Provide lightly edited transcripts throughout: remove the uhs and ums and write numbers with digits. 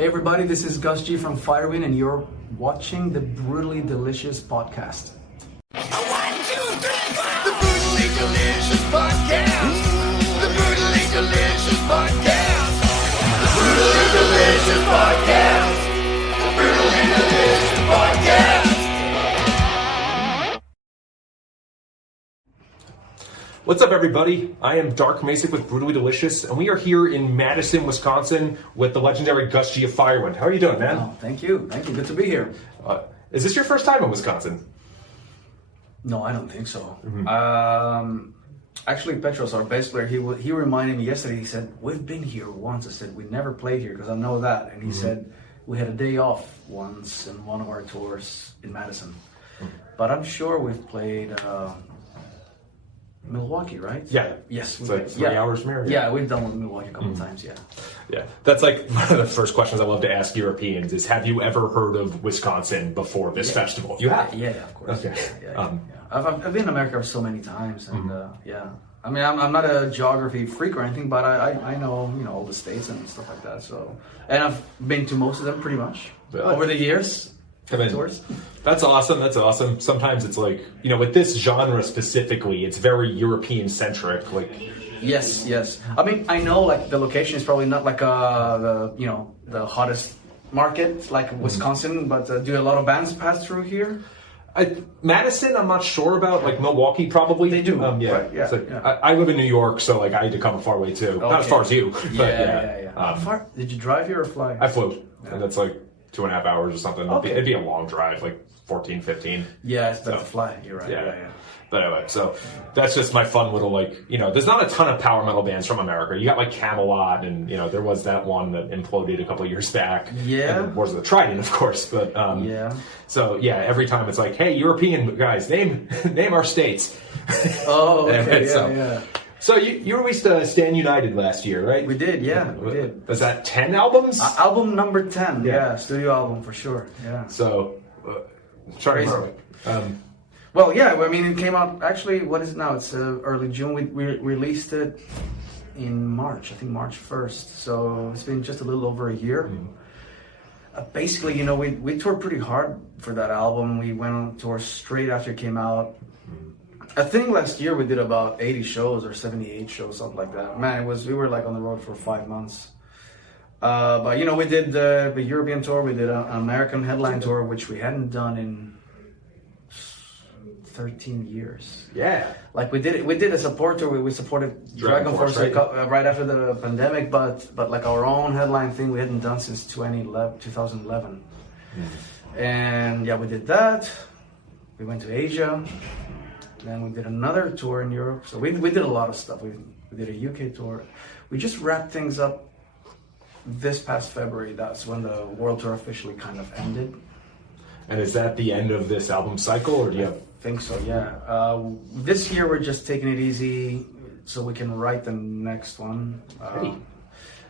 Hey everybody, this is Gus G from Firewind and you're watching the Brutally Delicious podcast. 1, 2, 3, 4. The Brutally Delicious Podcast. The Brutally Delicious Podcast. The Brutally Delicious Podcast. The Brutally Delicious Podcast. What's up, everybody? I am Dark Masick with Brutally Delicious, and we are here in Madison, Wisconsin with the legendary Gus G of Firewind. How are you doing, man? Oh, thank you. Good to be here. Is this your first time in Wisconsin? No, I don't think so. Actually, Petros, our bass player, he reminded me yesterday. He said, we've been here once. I said, we never played here because I know that. And he said, we had a day off once in one of our tours in Madison. But I'm sure we've played Milwaukee, right? Yeah. Yes. It's like 3 hours from here. Yeah, we've done with Milwaukee a couple times, yeah. Yeah. That's like one of the first questions I love to ask Europeans is, have you ever heard of Wisconsin before this festival? You have? Yeah, of course. Okay. Yeah. I've been in America so many times, and yeah. I mean, I'm not a geography freak or anything, but I know, all the states and stuff like that. So, and I've been to most of them pretty much over the years. Tours. That's awesome. That's awesome. Sometimes it's like, with this genre specifically, it's very European centric. Like, yes. I mean, I know like the location is probably not like the hottest market like Wisconsin, but do a lot of bands pass through here? Madison, I'm not sure about. Like Milwaukee, probably they do. Yeah. Right? Yeah, so I live in New York, so like I had to come a far way too. Not as far as you. But Yeah. How far did you drive here or fly? I flew, and that's like 2.5 hours or something. Okay. It'd be a long drive, like 14, 15. Yeah, it's better to fly. You're right. Yeah. But anyway, so that's just my fun little there's not a ton of power metal bands from America. You got like Camelot, and there was that one that imploded a couple of years back. Yeah. And Wars of the Trident, of course. But yeah. So yeah, every time it's like, hey, European guys, name our states. Oh, okay. Yeah. So you released Stand United last year, right? We did, yeah, we did. Was that 10 albums? Album number 10, yeah, studio album for sure, yeah. So, sorry. Well, yeah, I mean, it came out, actually, what is it now? It's early June. We released it in March, I think March 1st. So it's been just a little over a year. Basically, we toured pretty hard for that album. We went on tour straight after it came out. I think last year we did about 80 shows or 78 shows, something like that. Man, we were like on the road for 5 months. But we did the European tour, we did an American headline tour, which we hadn't done in 13 years. Yeah. Like we did a support tour, we supported Dragon Force right after the pandemic, but like our own headline thing we hadn't done since 2011. And yeah, we did that. We went to Asia. Then we did another tour in Europe. So we did a lot of stuff. We did a UK tour. We just wrapped things up this past February. That's when the world tour officially kind of ended. And is that the end of this album cycle, or do you have? I think so, yeah. This year we're just taking it easy so we can write the next one.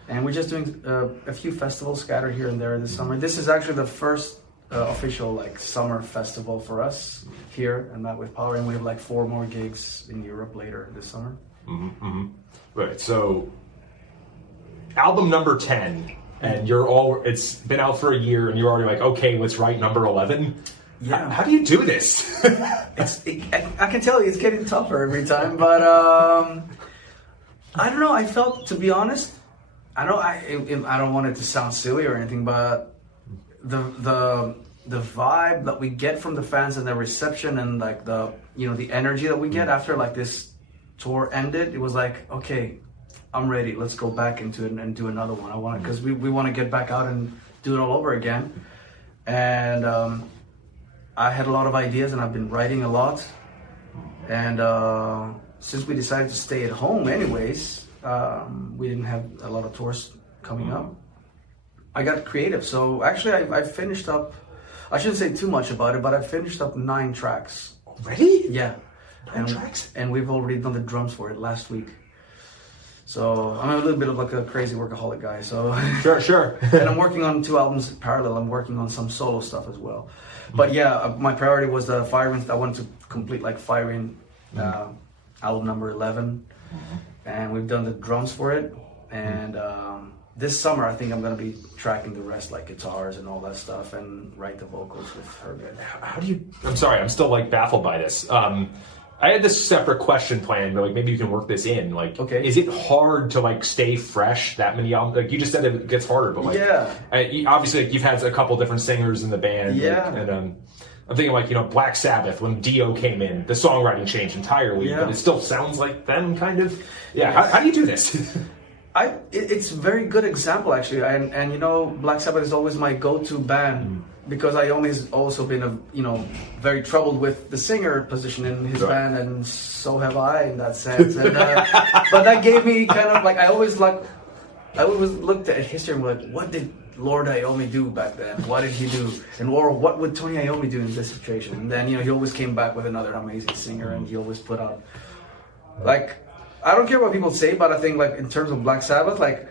And we're just doing a few festivals scattered here and there this summer. This is actually the first official summer festival for us here and that with Power, and we have 4 more gigs in Europe later this summer. Right, so album number 10, and it's been out for a year, and you're already like, okay, let's write number 11. Yeah. How do you do this? I can tell you it's getting tougher every time, but I don't know. I felt, to be honest, I don't want it to sound silly or anything, but the vibe that we get from the fans and the reception and the energy that we get after this tour ended, it was like, okay, I'm ready, let's go back into it and do another one. Because we want to get back out and do it all over again. And I had a lot of ideas and I've been writing a lot, and since we decided to stay at home anyways, we didn't have a lot of tours coming up. I got creative. So actually I finished up, I shouldn't say too much about it, but I finished up 9 tracks. Already? Yeah. 9 tracks? And we've already done the drums for it last week. So I'm a little bit of a crazy workaholic guy. So Sure. And I'm working on 2 albums parallel. I'm working on some solo stuff as well. But yeah, my priority was the Firewind. I wanted to complete Firewind album number 11. And we've done the drums for it. And this summer I think I'm gonna be tracking the rest, like guitars and all that stuff, and write the vocals with her. How do you? I'm sorry, I'm still like baffled by this. I had this separate question planned, but like maybe you can work this in. Like, okay, is it hard to like stay fresh that many albums? Like you just said, it gets harder, but like, obviously like, you've had a couple different singers in the band. Yeah, like, and I'm thinking like, you know, Black Sabbath, when Dio came in, the songwriting changed entirely, but it still sounds like them, kind of. Yeah, yes. How do you do this? It's a very good example actually, and you know, Black Sabbath is always my go-to band because I always also been very troubled with the singer position in his band, and so have I in that sense. And, but that gave me kind of like I always looked at history and like, what did Lord Iommi do back then? What did he do? Or what would Tony Iommi do in this situation? And then, you know, he always came back with another amazing singer, and he always put out, like, I don't care what people say, but I think, like, in terms of Black Sabbath, like,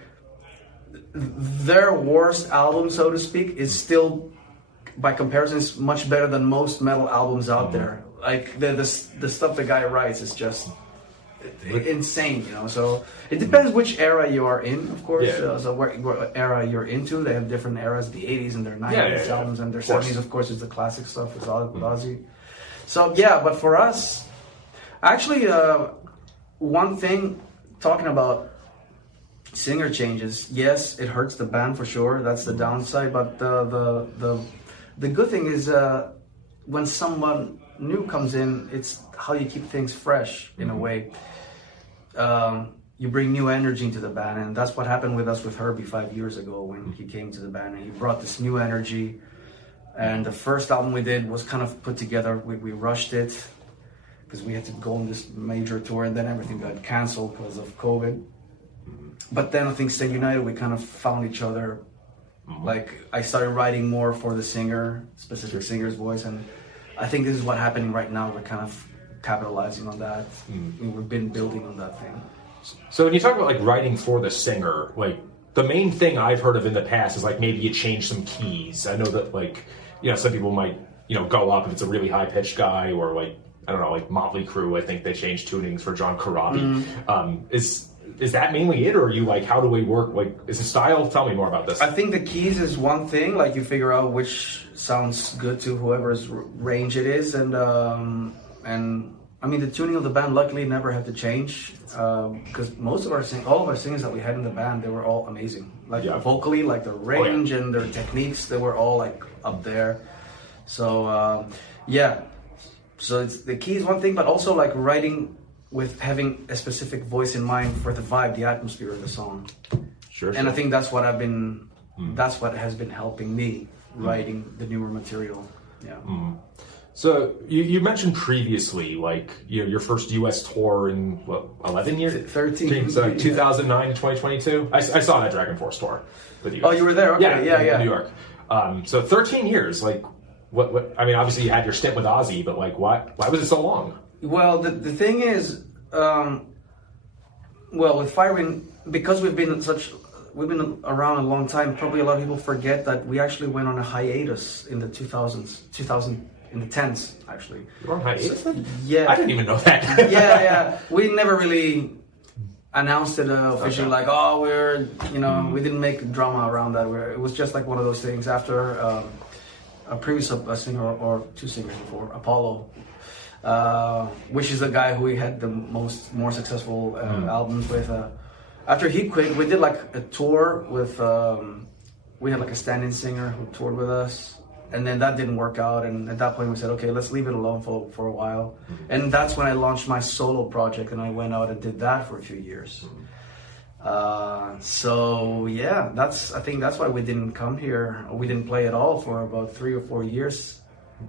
their worst album, so to speak, is still, by comparison, is much better than most metal albums out there. Like, the stuff the guy writes is just insane, you know. So it depends which era you are in, of course. So what era you're into. They have different eras, the 80s and their 90s albums, and their 70s, of course, is the classic stuff with Ozzy. So yeah, but for us, actually, one thing, talking about singer changes, yes, it hurts the band for sure. That's the downside. But the good thing is when someone new comes in, it's how you keep things fresh in a way. You bring new energy into the band, and that's what happened with us with Herbie 5 years ago when he came to the band, and he brought this new energy. And the first album we did was kind of put together. We rushed it because we had to go on this major tour, and then everything got canceled because of COVID. But then I think Stay United, we kind of found each other. Like, I started writing more for the singer, specific singer's voice, and I think this is what's happening right now. We're kind of capitalizing on that. We've been building on that thing. So when you talk about like writing for the singer, like the main thing I've heard of in the past is like maybe you change some keys. I know that like, you know, some people might, you know, go up if it's a really high pitched guy, or like, I don't know, like Motley Crue, I think they changed tunings for John Corabi. Is that mainly it, or are you like, how do we work? Like, is it style? Tell me more about this. I think the keys is one thing, like you figure out which sounds good to whoever's range it is, and I mean the tuning of the band luckily never had to change because most of all of our singers that we had in the band, they were all amazing. Like vocally, like their range and their techniques, they were all like up there. So so it's the key is one thing, but also like writing with having a specific voice in mind for the vibe, the atmosphere of the song. Sure. And I think that's what that's what has been helping me writing the newer material. Yeah. So you mentioned previously, like, you know, your first U.S. tour in what, 11 years? 13. So 2009 to 2022. I saw that Dragon Force tour with you guys. Oh, you were there? Okay. Yeah. In New York. So 13 years. Like, what? I mean, obviously you had your stint with Ozzy, but like, why was it so long? Well, the thing is, with Firewind, because we've been around a long time, probably a lot of people forget that we actually went on a hiatus in the 2000s, in the 10s, actually. You were on hiatus? So, yeah. I didn't even know that. yeah. We never really announced it officially, like, oh, we're, you know, we didn't make drama around that. It was just like one of those things after a previous singer or two singers before, Apollo, which is the guy who we had the more successful albums with. After he quit, we did like a tour with, we had like a stand-in singer who toured with us, and then that didn't work out, and at that point we said, okay, let's leave it alone for a while. And that's when I launched my solo project, and I went out and did that for a few years. So yeah, I think that's why we didn't come here. We didn't play at all for about 3 or 4 years.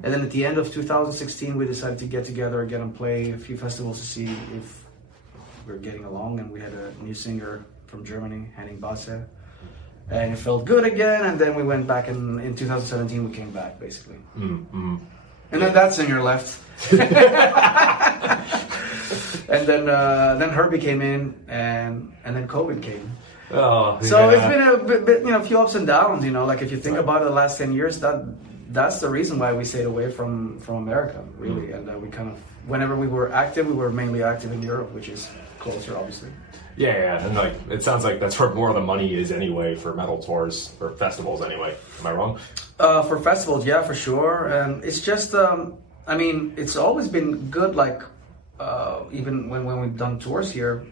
And then at the end of 2016, we decided to get together again and play a few festivals to see if we were getting along. And we had a new singer from Germany, Henning Basse. And it felt good again. And then we went back in 2017, we came back basically. And then that singer left. And then Herbie came in, and then COVID came. So it's been a bit, you know, a few ups and downs, you know, like if you think about it, the last 10 years, that that's the reason why we stayed away from America, really. And we kind of, whenever we were active, we were mainly active in Europe, which is closer, obviously. Yeah, and like it sounds like that's where more of the money is anyway for metal tours or festivals anyway. Am I wrong? For festivals, yeah, for sure. And it's just, I mean, it's always been good. Like even when we've done tours here,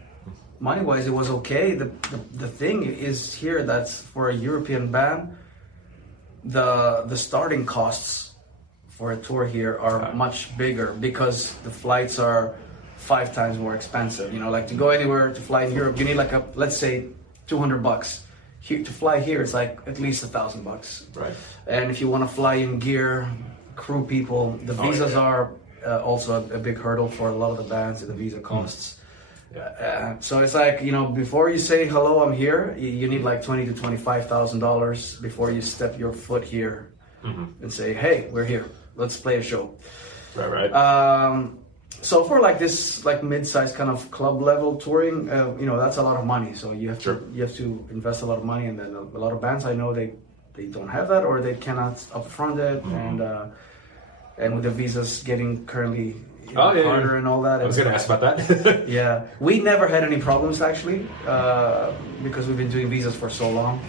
money-wise, it was okay. The thing is here that's for a European band, the starting costs for a tour here are much bigger because the flights are 5 times more expensive. You know, like to go anywhere to fly in Europe, you need like let's say $200. Here, to fly here, it's like at least $1,000. Right. And if you want to fly in gear, crew people, the visas are also a big hurdle for a lot of the bands. The visa costs. So it's like, you know, before you say hello, I'm here, you need like $20,000 to $25,000 before you step your foot here and say, hey, we're here. Let's play a show. Right. So for like this like mid-sized kind of club level touring, you know, that's a lot of money. So you have to invest a lot of money, and then a lot of bands I know they don't have that, or they cannot upfront it, and with the visas getting currently harder and all that. I was going to ask about that. Yeah, we never had any problems actually because we've been doing visas for so long.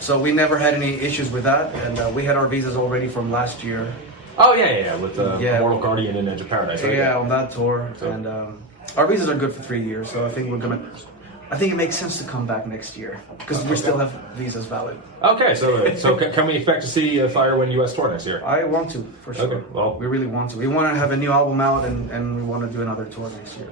So we never had any issues with that, and we had our visas already from last year. Oh yeah, with Mortal Guardian and Edge of Paradise. Right? Yeah, on that tour, and our visas are good for 3 years. So I think I think it makes sense to come back next year because we still have visas valid. Okay, so can we expect to see a Firewind US tour next year? I want to, for sure. Okay, well, we really want to. We want to have a new album out, and we want to do another tour next year.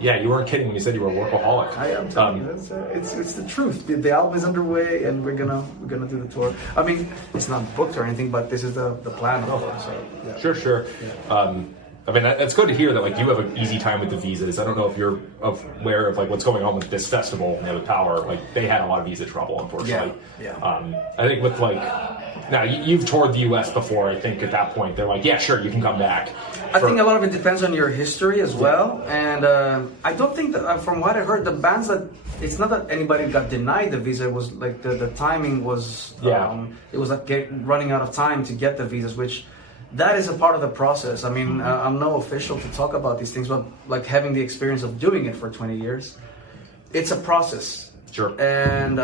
Yeah, you weren't kidding when you said you were a workaholic. I am telling you, it's the truth. The album is underway, and we're gonna do the tour. I mean, it's not booked or anything, but this is the plan. So, yeah. Sure. Yeah. I mean, that's good to hear that like you have an easy time with the visas. I don't know if you're aware of like what's going on with this festival, with Power. Like they had a lot of visa trouble, unfortunately. Yeah. I think with like now you've toured the U.S. before. I think at that point they're like, yeah, sure, you can come back. I think a lot of it depends on your history as well, and I don't think that from what I heard, the bands that it's not that anybody got denied the visa. It was like the timing was it was like running out of time to get the visas, which. That is a part of the process. I mean, I'm no official to talk about these things, but like having the experience of doing it for 20 years, it's a process. Sure. And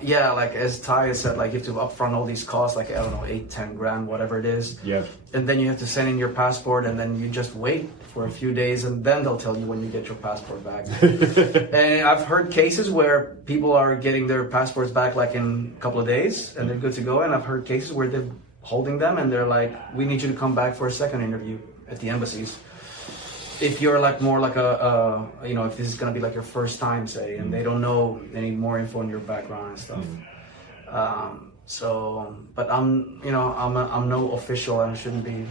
yeah, like as Ty has said, like you have to upfront all these costs, like I don't know, 8-10 grand, whatever it is. Yeah. And then you have to send in your passport, and then you just wait for a few days, and then they'll tell you when you get your passport back. And I've heard cases where people are getting their passports back like in a couple of days, and they're good to go. And I've heard cases where they're holding them, and they're like, we need you to come back for a second interview at the embassies. If you're like more like you know, if this is gonna be like your first time, say, and they don't know any more info on your background and stuff. But I'm no official, and I shouldn't be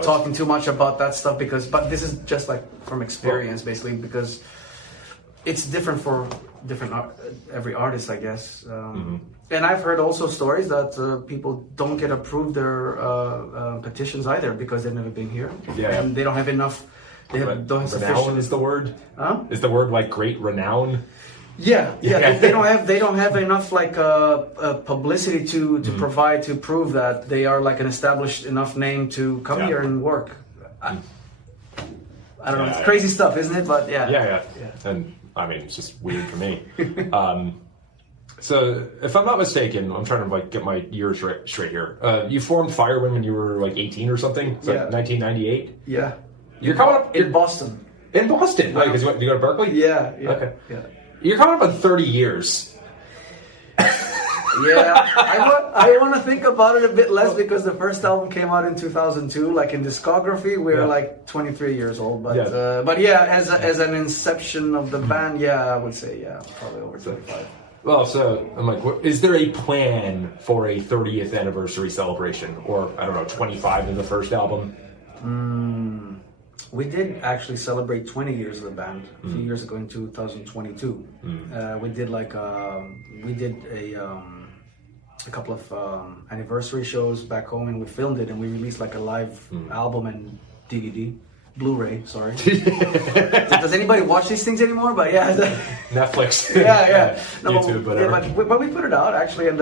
talking too much about that stuff but this is just like from experience, basically, because it's different for every artist, I guess. And I've heard also stories that people don't get approved their petitions either because they've never been here. Yeah. And they don't have enough. Don't have sufficient. Renown is the word. Huh? Is the word like great renown? Yeah. They don't have enough like publicity to provide to prove that they are like an established enough name to come here and work. I don't know. It's crazy stuff, isn't it? But yeah. And I mean, it's just weird for me. So, if I'm not mistaken, I'm trying to like get my years straight here. You formed Firewind when you were like 18 or something. So 1998. Yeah. You're coming up in Boston. In Boston, right? Because you go to Berkeley. Yeah. Okay. Yeah. You're coming up on 30 years. Yeah, I want to think about it a bit less because the first album came out in 2002. Like in discography, we're like 23 years old. But as an inception of the band, I would say probably over 25. Well, so I'm like, is there a plan for a 30th anniversary celebration, or I don't know, 25 in the first album? We did actually celebrate 20 years of the band a few years ago in 2022. We did like a couple of anniversary shows back home, and we filmed it, and we released like a live album and DVD Blu-ray, sorry. Does anybody watch these things anymore? But yeah. Netflix. Yeah. No, YouTube, whatever. Yeah, but we put it out actually, and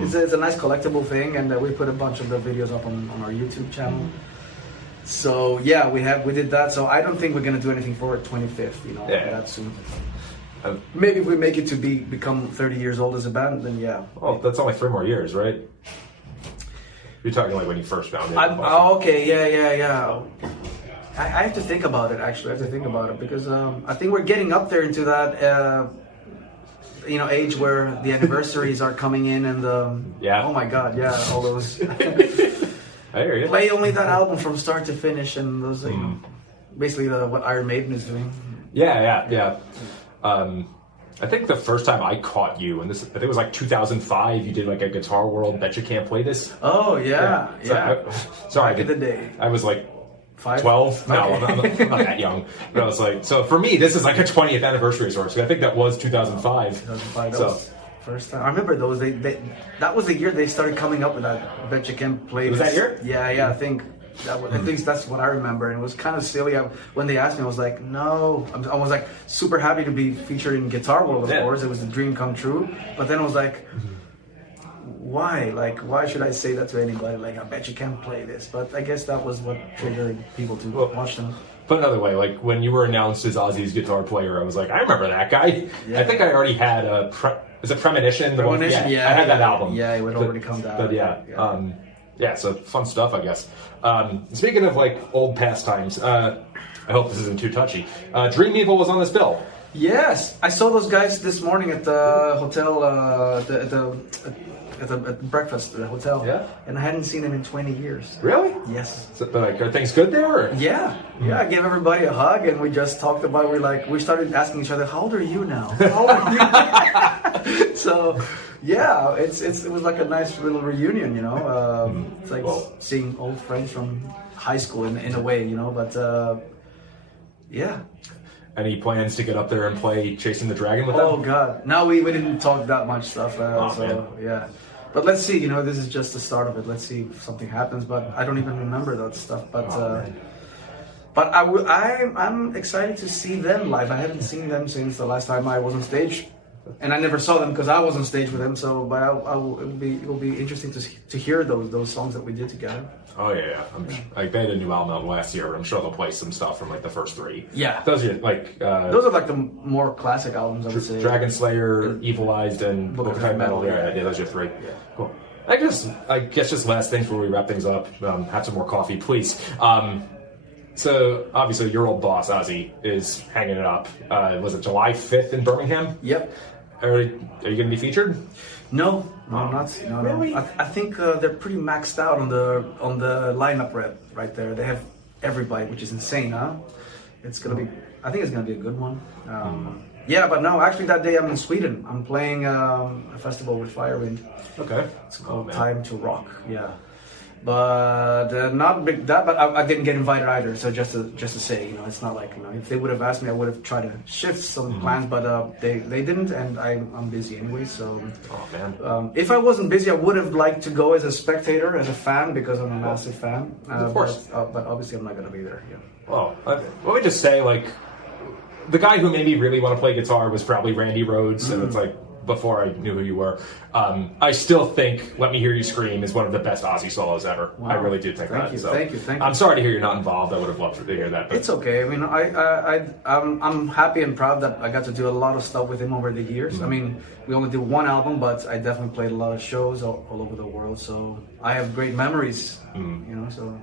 it's a nice collectible thing, and we put a bunch of the videos up on our YouTube channel. So yeah, we did that. So I don't think we're gonna do anything for 25th, you know, that soon. Maybe if we make it to become 30 years old as a band, then yeah. Well, that's only 3 more years, right? You're talking like when you first found it. Okay, yeah. I have to think about it, actually. I have to think about it because I think we're getting up there into that, age where the anniversaries are coming in and oh my God, yeah, all those. I hear you. Play only that album from start to finish and those, basically what Iron Maiden is doing. Yeah. I think the first time I caught you, and I think it was like 2005, you did like a Guitar World Bet You Can't Play This. Oh, yeah. Sorry. Back in the day. I was like 5? 12? No, Okay. I'm not that young. But I was like, so for me, this is like a 20th anniversary source. I think that was 2005. 2005, that was first time. I remember those. That was the year they started coming up with that Bet You Can't Play This. Was that year? Yeah, I think. I think that's what I remember, and it was kind of silly. When they asked me, I was like, "No." I was like super happy to be featured in Guitar World, of course. It was a dream come true. But then I was like, "Why? Like, why should I say that to anybody? Like, I bet you can't play this." But I guess that was what triggered people to watch them. Put another way, like when you were announced as Ozzy's guitar player, I was like, I remember that guy. Yeah. I think I already had is it Premonition? Premonition, I had that album. Yeah, it would already come down. But yeah, so fun stuff, I guess. Speaking of like old pastimes, I hope this isn't too touchy. Dream Evil was on this bill. Yes, I saw those guys this morning at the hotel, at the breakfast at the hotel. Yeah. And I hadn't seen them in 20 years. Really? Yes. So, but like, are things good there? Or? Yeah. I gave everybody a hug, and we just talked about. We started asking each other, "How old are you now? How old are you?" So, yeah, it was like a nice little reunion, you know. It's like seeing old friends from high school in a way, you know. But yeah. Any plans to get up there and play Chasing the Dragon with them? Oh God! No, we didn't talk that much stuff. Man. Yeah. But let's see. You know, this is just the start of it. Let's see if something happens. But I don't even remember that stuff. But I'm excited to see them live. I haven't seen them since the last time I was on stage, and I never saw them because I was on stage with them. So, but it will be interesting to hear those songs that we did together. Oh yeah. Like they had a new album out last year. I'm sure they'll play some stuff from like the first 3. Yeah. Those are like those are like the more classic albums, I would say. Dragon Slayer, Evilized, and Book of Heavy Metal. Yeah, those are 3. Yeah. Cool. I guess just last things before we wrap things up. Have some more coffee, please. So obviously your old boss Ozzy is hanging it up. Was it July 5th in Birmingham? Yep. Are you going to be featured? No, I'm not. No, really? I think they're pretty maxed out on the lineup right there. They have everybody, which is insane, huh? It's gonna be. I think it's gonna be a good one. Yeah, but no, actually that day I'm in Sweden. I'm playing a festival with Firewind. Okay. It's called Time to Rock. Yeah. But not big that. But I didn't get invited either. So just to say, you know, it's not like, you know, if they would have asked me, I would have tried to shift some plans. But they didn't, and I'm busy anyway. So if I wasn't busy, I would have liked to go as a spectator, as a fan, because I'm a massive fan. Of course. But obviously, I'm not gonna be there. Yeah. Well, let me just say, like, the guy who made me really want to play guitar was probably Randy Rhoads, and it's like, before I knew who you were. I still think Let Me Hear You Scream is one of the best Ozzy solos ever. Wow. I really do think that. Thank you. I'm sorry to hear you're not involved. I would have loved to hear that. But. It's okay. I mean, I'm happy and proud that I got to do a lot of stuff with him over the years. I mean, we only did one album, but I definitely played a lot of shows all over the world. So I have great memories, you know, so...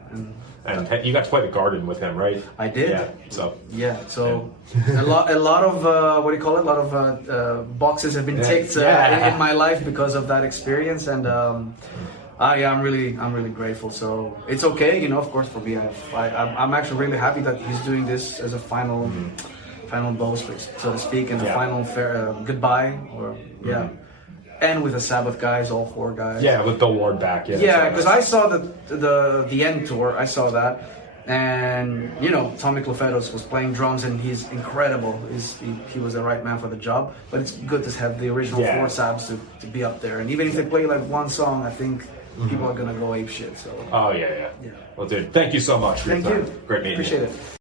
And you got to play the Garden with him, right? I did. Yeah. So a lot of what do you call it? A lot of boxes have been ticked in my life because of that experience, and I'm really grateful. So it's okay, you know. Of course, for me, I'm actually really happy that he's doing this as a final bow, so to speak, and a final goodbye, or And with the Sabbath guys, all 4 guys. Yeah, with Bill Ward back. Yeah, because I saw the end tour. I saw that, and you know, Tommy Clufetos was playing drums, and he's incredible. He was the right man for the job. But it's good to have the original 4 Sabs to be up there. And even if they play like one song, I think people are gonna go ape shit. So. Oh yeah. Well, dude, thank you so much for your time. Thank you. Great meeting you. Appreciate it.